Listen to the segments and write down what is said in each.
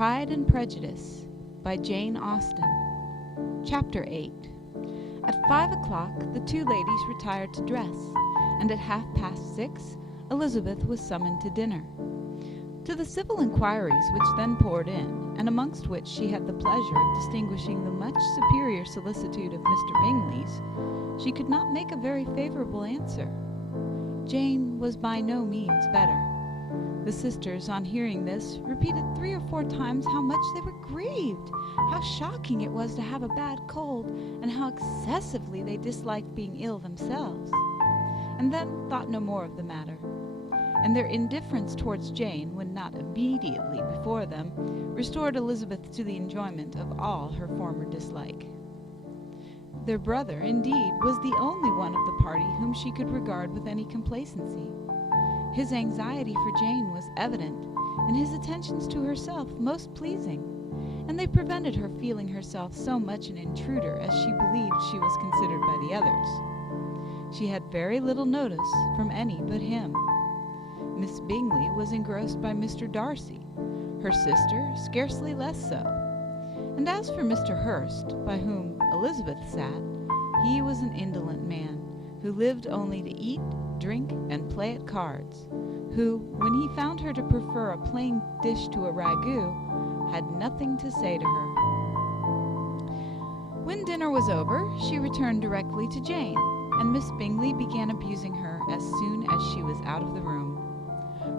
Pride and Prejudice by Jane Austen. Chapter 8. At 5 o'clock the two ladies retired to dress, and at 6:30 Elizabeth was summoned to dinner. To the civil inquiries which then poured in, and amongst which she had the pleasure of distinguishing the much superior solicitude of Mr. Bingley's, she could not make a very favourable answer. Jane was by no means better. The sisters, on hearing this, repeated 3 or 4 times how much they were grieved, how shocking it was to have a bad cold, and how excessively they disliked being ill themselves, and then thought no more of the matter. And their indifference towards Jane, when not immediately before them, restored Elizabeth to the enjoyment of all her former dislike. Their brother, indeed, was the only one of the party whom she could regard with any complacency. His anxiety for Jane was evident, and his attentions to herself most pleasing, and they prevented her feeling herself so much an intruder as she believed she was considered by the others. She had very little notice from any but him. Miss Bingley was engrossed by Mr. Darcy, her sister scarcely less so. And as for Mr. Hurst, by whom Elizabeth sat, he was an indolent man, who lived only to eat, drink, and play at cards, who, when he found her to prefer a plain dish to a ragout, had nothing to say to her. When dinner was over, she returned directly to Jane, and Miss Bingley began abusing her as soon as she was out of the room.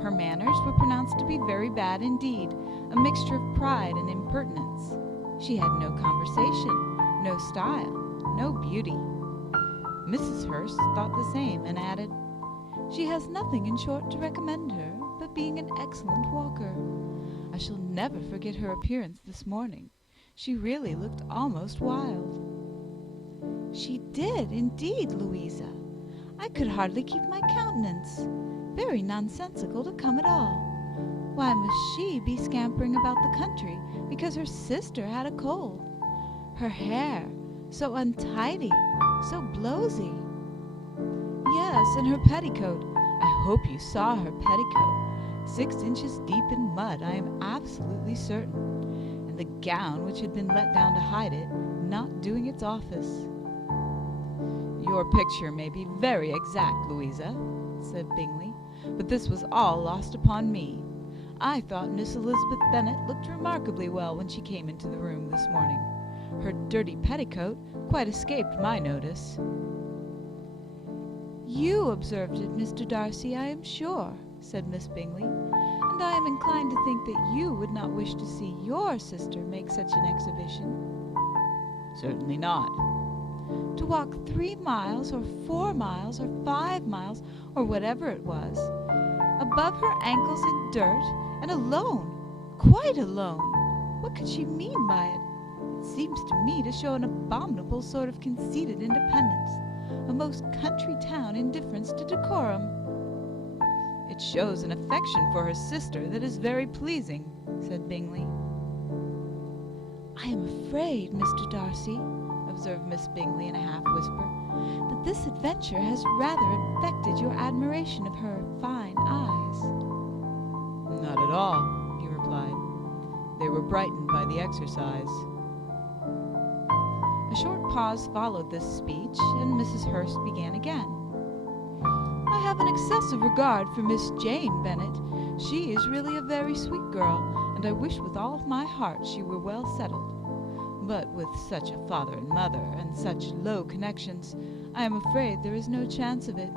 Her manners were pronounced to be very bad indeed, a mixture of pride and impertinence. She had no conversation, no style, no beauty. Mrs. Hurst thought the same, and added, "She has nothing, in short, to recommend her, but being an excellent walker. I shall never forget her appearance this morning. She really looked almost wild." "She did, indeed, Louisa. I could hardly keep my countenance. Very nonsensical to come at all. Why must she be scampering about the country because her sister had a cold? Her hair, so untidy, so blowsy. Yes, and her petticoat. I hope you saw her petticoat. 6 inches deep in mud, I am absolutely certain. And the gown which had been let down to hide it, not doing its office." "Your picture may be very exact, Louisa," said Bingley, "but this was all lost upon me. I thought Miss Elizabeth Bennet looked remarkably well when she came into the room this morning. Her dirty petticoat quite escaped my notice." "You observed it, Mr. Darcy, I am sure," said Miss Bingley, "and I am inclined to think that you would not wish to see your sister make such an exhibition." "Certainly not." "To walk 3 miles, or 4 miles, or 5 miles, or whatever it was, above her ankles in dirt, and alone, quite alone. What could she mean by it? It seems to me to show an abominable sort of conceited independence, a most country town indifference to decorum." "It shows an affection for her sister that is very pleasing," said Bingley. "I am afraid, Mr. Darcy," observed Miss Bingley in a half-whisper, "that this adventure has rather affected your admiration of her fine eyes." "Not at all," he replied. "They were brightened by the exercise." A short pause followed this speech, and Mrs. Hurst began again. "I have an excessive regard for Miss Jane Bennet. She is really a very sweet girl, and I wish with all my heart she were well settled. But with such a father and mother, and such low connections, I am afraid there is no chance of it."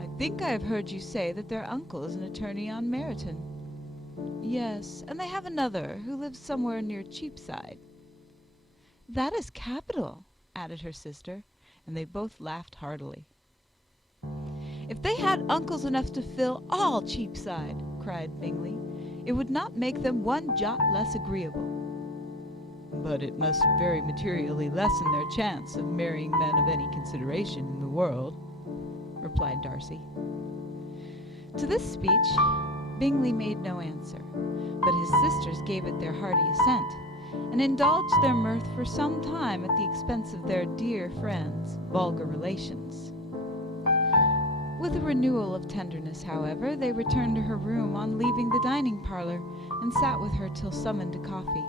"I think I have heard you say that their uncle is an attorney on Meryton." "Yes, and they have another, who lives somewhere near Cheapside." "That is capital," added her sister, and they both laughed heartily. "If they had uncles enough to fill all Cheapside," cried Bingley, "it would not make them one jot less agreeable." "But it must very materially lessen their chance of marrying men of any consideration in the world," replied Darcy. To this speech Bingley made no answer, but his sisters gave it their hearty assent, and indulged their mirth for some time at the expense of their dear friends' vulgar relations. With With a renewal of tenderness, however, they returned to her room on leaving the dining parlor, and sat with her till summoned to coffee.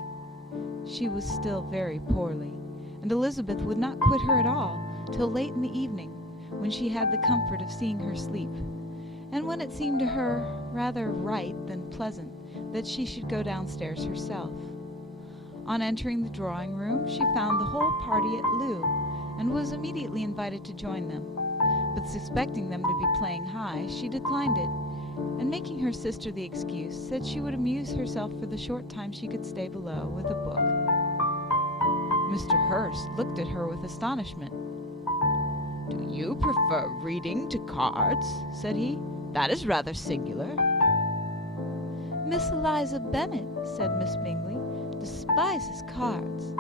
She was still very poorly, and Elizabeth would not quit her at all till late in the evening, when she had the comfort of seeing her sleep, and when it seemed to her rather right than pleasant that she should go downstairs herself. On entering the drawing-room, she found the whole party at loo, and was immediately invited to join them, but suspecting them to be playing high, she declined it, and making her sister the excuse, said she would amuse herself for the short time she could stay below with a book. Mr. Hurst looked at her with astonishment. "Do you prefer reading to cards?" said he. "That is rather singular." "Miss Eliza Bennet," said Miss Bingley, "despises cards.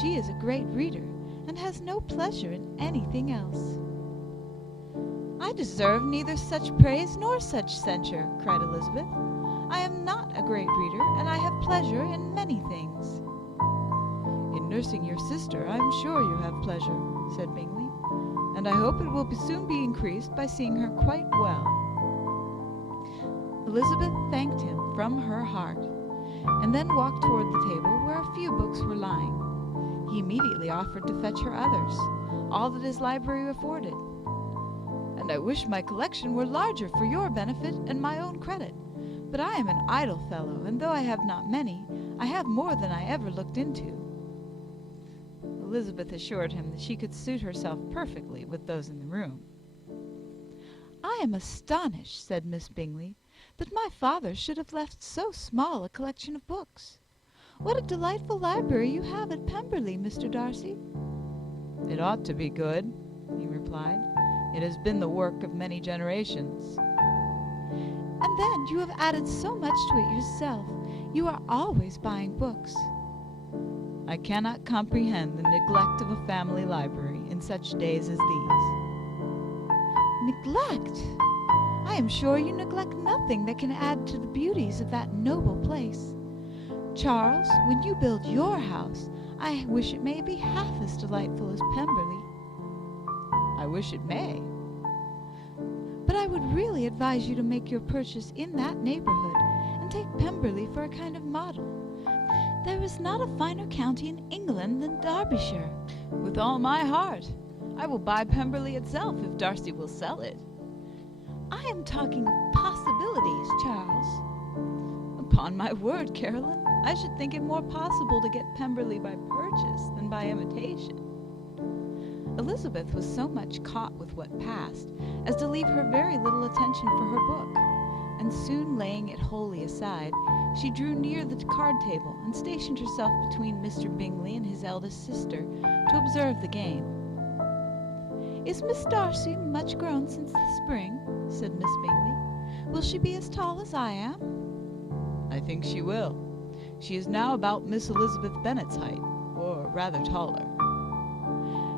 She is a great reader, and has no pleasure in anything else." "I deserve neither such praise nor such censure," cried Elizabeth. "I am not a great reader, and I have pleasure in many things." "In nursing your sister, I am sure you have pleasure," said Bingley, "and I hope it will soon be increased by seeing her quite well." Elizabeth thanked him from her heart, and then walked toward the table where a few books were lying. He immediately offered to fetch her others, all that his library afforded. "And I wish my collection were larger for your benefit and my own credit. But I am an idle fellow, and though I have not many, I have more than I ever looked into." Elizabeth assured him that she could suit herself perfectly with those in the room. "I am astonished," said Miss Bingley, "that my father should have left so small a collection of books. What a delightful library you have at Pemberley, Mr. Darcy." "It ought to be good," he replied. "It has been the work of many generations." "And then you have added so much to it yourself. You are always buying books." "I cannot comprehend the neglect of a family library in such days as these." "Neglect! I am sure you neglect nothing that can add to the beauties of that noble place. Charles, when you build your house, I wish it may be half as delightful as Pemberley." "I wish it may." "But I would really advise you to make your purchase in that neighborhood, and take Pemberley for a kind of model. There is not a finer county in England than Derbyshire." "With all my heart. I will buy Pemberley itself if Darcy will sell it." "I am talking of possibilities, Charles." "Upon my word, Caroline, I should think it more possible to get Pemberley by purchase than by imitation." Elizabeth was so much caught with what passed as to leave her very little attention for her book, and soon laying it wholly aside, she drew near the card table and stationed herself between Mr. Bingley and his eldest sister to observe the game. "Is Miss Darcy much grown since the spring?" said Miss Bingley. "Will she be as tall as I am?" "I think she will. She is now about Miss Elizabeth Bennet's height, or rather taller."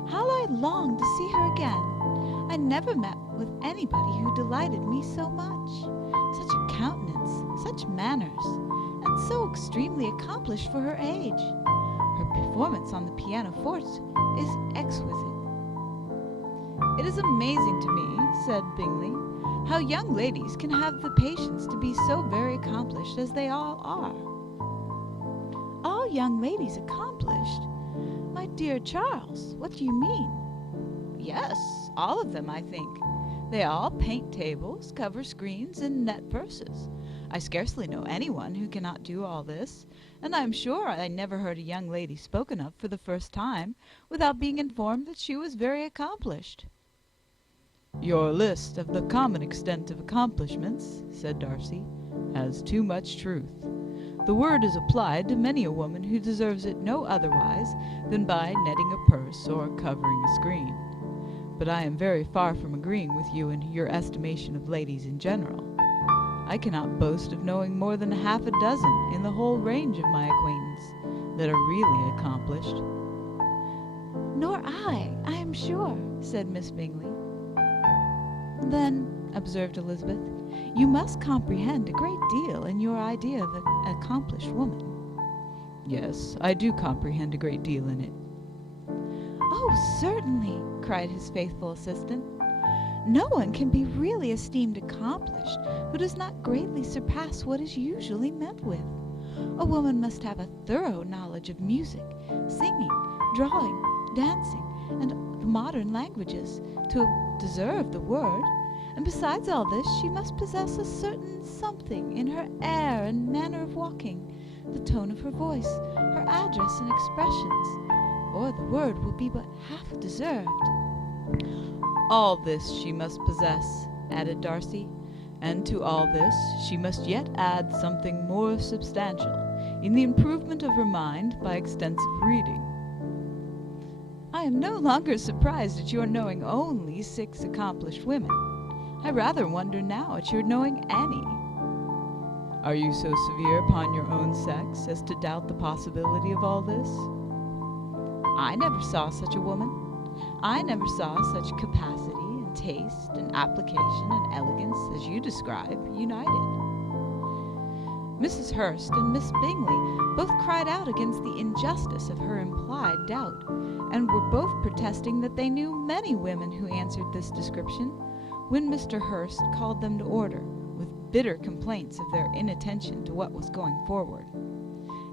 "How I long to see her again! I never met with anybody who delighted me so much. Such a countenance, such manners, and so extremely accomplished for her age. Her performance on the pianoforte is exquisite." "It is amazing to me," said Bingley, "how young ladies can have the patience to be so very accomplished as they all are." "All young ladies accomplished? My dear Charles, what do you mean?" "Yes, all of them, I think. They all paint tables, cover screens, and net purses. I scarcely know anyone who cannot do all this, and I am sure I never heard a young lady spoken of for the first time without being informed that she was very accomplished." "Your list of the common extent of accomplishments," said Darcy, "has too much truth. The word is applied to many a woman who deserves it no otherwise than by netting a purse or covering a screen. But I am very far from agreeing with you in your estimation of ladies in general. I cannot boast of knowing more than half a dozen in the whole range of my acquaintance that are really accomplished." "Nor I am sure," said Miss Bingley. "Then," observed Elizabeth, "you must comprehend a great deal in your idea of an accomplished woman." "Yes, I do comprehend a great deal in it." "Oh, certainly," cried his faithful assistant. No one can be really esteemed accomplished who does not greatly surpass what is usually met with. A woman must have a thorough knowledge of music, singing, drawing, dancing, and the modern languages to deserve the word, and besides all this, she must possess a certain something in her air and manner of walking, the tone of her voice, her address and expressions, or the word will be but half deserved. All this she must possess, added Darcy, and to all this she must yet add something more substantial in the improvement of her mind by extensive reading. I am no longer surprised at your knowing only 6 accomplished women. I rather wonder now at your knowing any. Are you so severe upon your own sex as to doubt the possibility of all this? I never saw such a woman. I never saw such capacity and taste and application and elegance as you describe united. Mrs. Hurst and Miss Bingley both cried out against the injustice of her implied doubt, and were both protesting that they knew many women who answered this description, when Mr. Hurst called them to order, with bitter complaints of their inattention to what was going forward.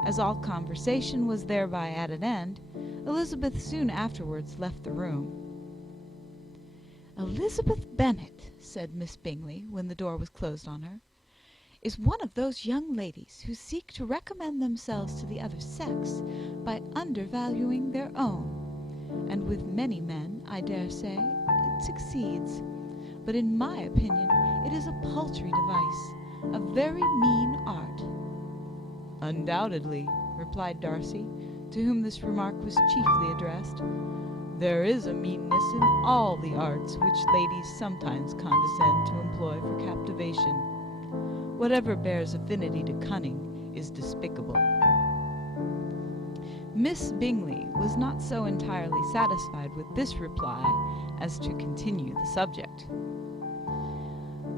As all conversation was thereby at an end, Elizabeth soon afterwards left the room. "Elizabeth Bennet," said Miss Bingley, when the door was closed on her, "is one of those young ladies who seek to recommend themselves to the other sex by undervaluing their own, and with many men, I dare say, it succeeds. But in my opinion it is a paltry device, a very mean art." "Undoubtedly," replied Darcy, to whom this remark was chiefly addressed. "There is a meanness in all the arts which ladies sometimes condescend to employ for captivation. Whatever bears affinity to cunning is despicable." Miss Bingley was not so entirely satisfied with this reply as to continue the subject.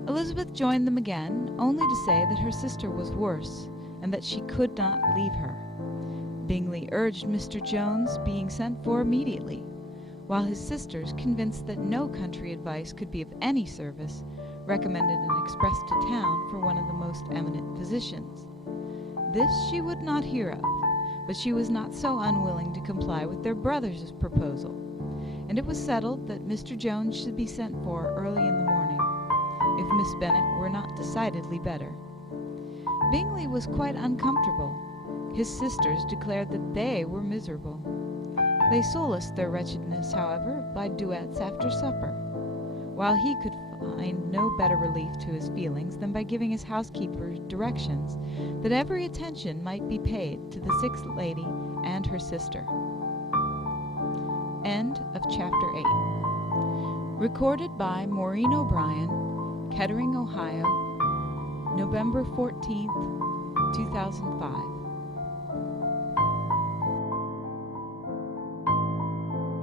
Elizabeth joined them again, only to say that her sister was worse, and that she could not leave her. Bingley urged Mr. Jones being sent for immediately, while his sisters, convinced that no country advice could be of any service, recommended an express to town for one of the most eminent physicians. This she would not hear of, but she was not so unwilling to comply with their brother's proposal, and it was settled that Mr. Jones should be sent for early in the morning, if Miss Bennet were not decidedly better. Bingley was quite uncomfortable. His sisters declared that they were miserable. They solaced their wretchedness, however, by duets after supper, while he could find no better relief to his feelings than by giving his housekeeper directions that every attention might be paid to the sick lady and her sister. End of Chapter 8. Recorded by Maureen O'Brien, Kettering, Ohio, November 14th, 2005.